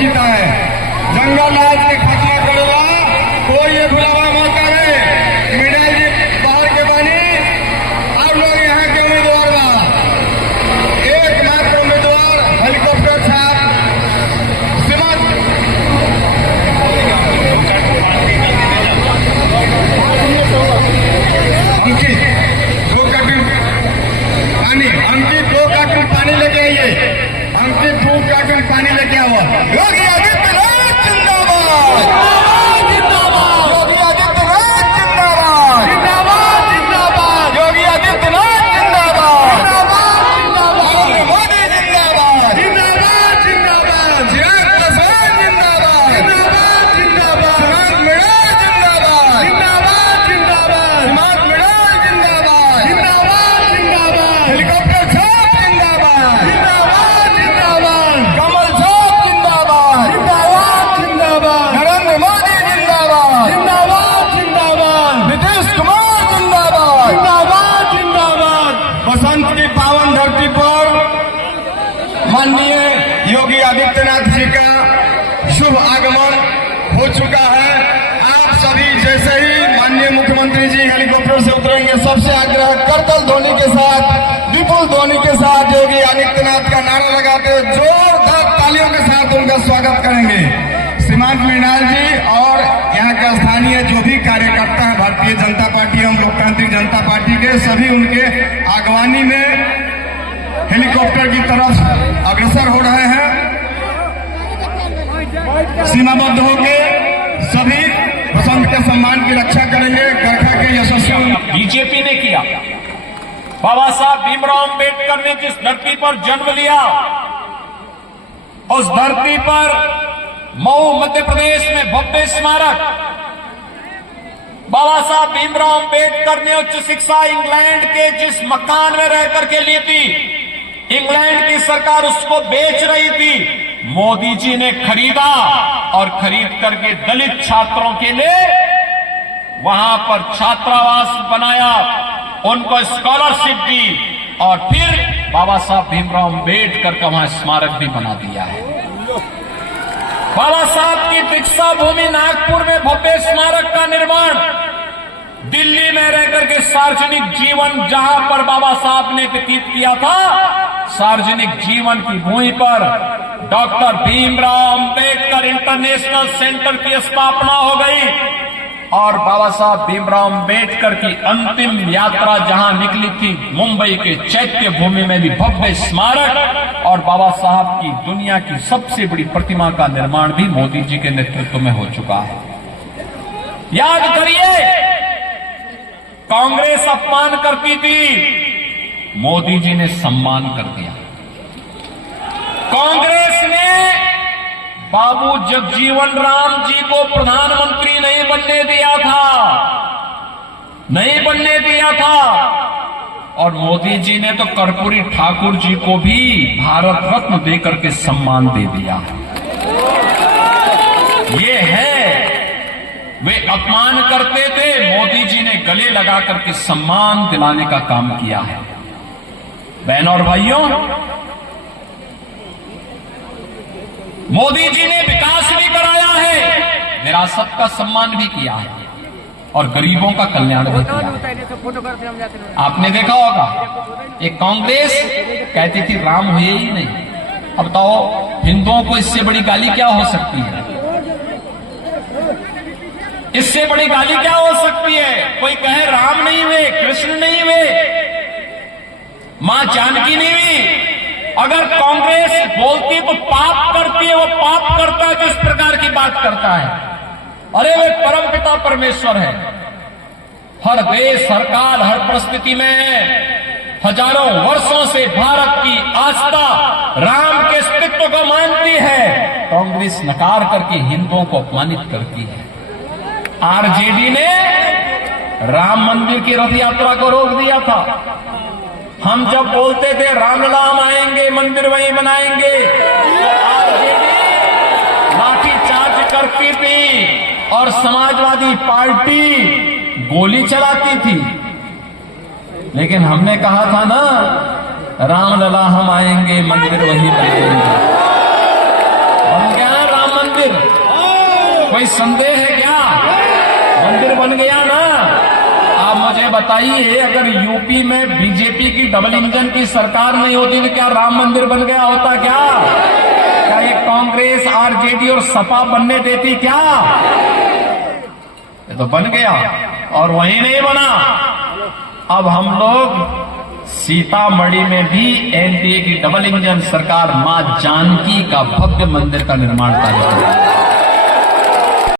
जीता है। जंगल राज के खत्म करेगा, कोई ये बुलावा मत करे। मिडाल जी बाहर के बानी, आप लोग यहाँ के उम्मीदवार बा, एकमात्र उम्मीदवार हेलीकॉप्टर साहब सीमांत अंकित 2 कार्टून पानी, अंकित 2 कार्टून पानी लेके आइए। अंकित 2 कार्टून पानी लेके आओ। योगी आदित्यनाथ जिंदाबाद, योगी आदित्यनाथ जिंदाबाद, जिंदाबाद, योगी आदित्यनाथ जिंदाबाद, नरेंद्र मोदी जिंदाबाद, जिंदाबाद, जियाद प्रसाद जिंदाबाद, जिंदाबाद, सुमंत मिड़ाल जिंदाबाद, सुमंत मिड़ाल जिंदाबाद, हेलीकॉप्टर साहब जिंदाबाद, कमल साहब जिंदाबाद, नरेंद्र मोदी जिंदाबाद, नीतीश कुमार जिंदाबाद। बसंत की पावन धरती पर माननीय योगी आदित्यनाथ जी का शुभ आगमन हो चुका है। आप सभी जैसे ही माननीय मुख्यमंत्री जी हेलीकॉप्टर से उतरेंगे, सबसे आग्रह करतल ध्वनि के साथ, विपुल ध्वनि के साथ योगी आदित्यनाथ का नारा लगाते हुए जोरदार तालियों के साथ उनका स्वागत करेंगे। सीमांत मृणाल जी और यहाँ के स्थानीय जो भी कार्यकर्ता हैं भारतीय जनता पार्टी एवं लोकतांत्रिक जनता पार्टी के, सभी उनके आगवानी में हेलीकॉप्टर की तरफ अग्रसर हो रहे हैं। सीमाबद्ध होकर सभी बसंत के सम्मान की रक्षा करेंगे। गरखा के यशस्वी बीजेपी ने किया। बाबा साहब भीमराव अम्बेडकर ने जिस धरती पर जन्म लिया, उस धरती पर मऊ मध्य प्रदेश में भव्य स्मारक, बाबा साहब भीमराव अम्बेडकर ने उच्च शिक्षा इंग्लैंड के जिस मकान में रह करके ली थी, इंग्लैंड की सरकार उसको बेच रही थी, मोदी जी ने खरीदा और खरीद करके दलित छात्रों के लिए वहां पर छात्रावास बनाया, उनको स्कॉलरशिप दी और फिर बाबा साहब भीमराव अम्बेडकर का वहां स्मारक भी बना दिया है। बाबा साहब की दीक्षा भूमि नागपुर में भव्य स्मारक का निर्माण, दिल्ली में रहकर के सार्वजनिक जीवन जहां पर बाबा साहब ने व्यतीत किया था, सार्वजनिक जीवन की भूमि पर doctor Bhimrao Ambedkar international centre की स्थापना हो गई और बाबा साहब भीमराव अम्बेडकर की अंतिम यात्रा जहां निकली थी, मुंबई के चैत्य भूमि में भी भव्य स्मारक और बाबा साहब की दुनिया की सबसे बड़ी प्रतिमा का निर्माण भी मोदी जी के नेतृत्व में हो चुका है। याद करिए, कांग्रेस अपमान करती थी, मोदी जी ने सम्मान कर दिया। कांग्रेस ने बाबू जगजीवन राम जी को प्रधानमंत्री नहीं बनने दिया था और मोदी जी ने तो कर्पूरी ठाकुर जी को भी भारत रत्न देकर के सम्मान दे दिया। ये है, वे अपमान करते थे, मोदी जी ने गले लगा करके सम्मान दिलाने का काम किया है। बहनों और भाइयों, मोदी जी ने विकास भी कराया है, विरासत का सम्मान भी किया है और गरीबों का कल्याण भी किया है। आपने देखा होगा, एक कांग्रेस कहती थी राम हुए ही नहीं। अब बताओ, हिंदुओं को इससे बड़ी गाली क्या हो सकती है? इससे बड़ी गाली क्या हो सकती है? कोई कहे राम नहीं हुए, कृष्ण नहीं हुए, मां जानकी नहीं हुई। अगर कांग्रेस बोलती तो पाप करती है, वो पाप करता है जिस प्रकार की बात करता है। अरे वे परमपिता परमेश्वर है। हर देश, हर काल, हर परिस्थिति में हजारों वर्षों से भारत की आस्था राम के अस्तित्व को मानती है। कांग्रेस नकार करके हिंदुओं को अपमानित करती है। आरजेडी ने राम मंदिर की रथ यात्रा को रोक दिया था। हम जब बोलते थे रामलला हम आएंगे, मंदिर वहीं बनाएंगे, तो आरजेडी लाठीचार्ज करती थी और समाजवादी पार्टी गोली चलाती थी। लेकिन हमने कहा था ना, रामलला हम आएंगे, मंदिर वहीं बनाएंगे। हम क्या मंदिर? कोई संदेह है क्या? मंदिर बन गया ना। आप मुझे बताइए, अगर यूपी में बीजेपी की डबल इंजन की सरकार नहीं होती तो क्या राम मंदिर बन गया होता? क्या ये कांग्रेस, आरजेडी और सपा बनने देती क्या? ये तो बन गया। और वही नहीं बना, अब हम लोग सीतामढ़ी में भी एनडीए की डबल इंजन सरकार मां जानकी का भव्य मंदिर का निर्माण कर रही है।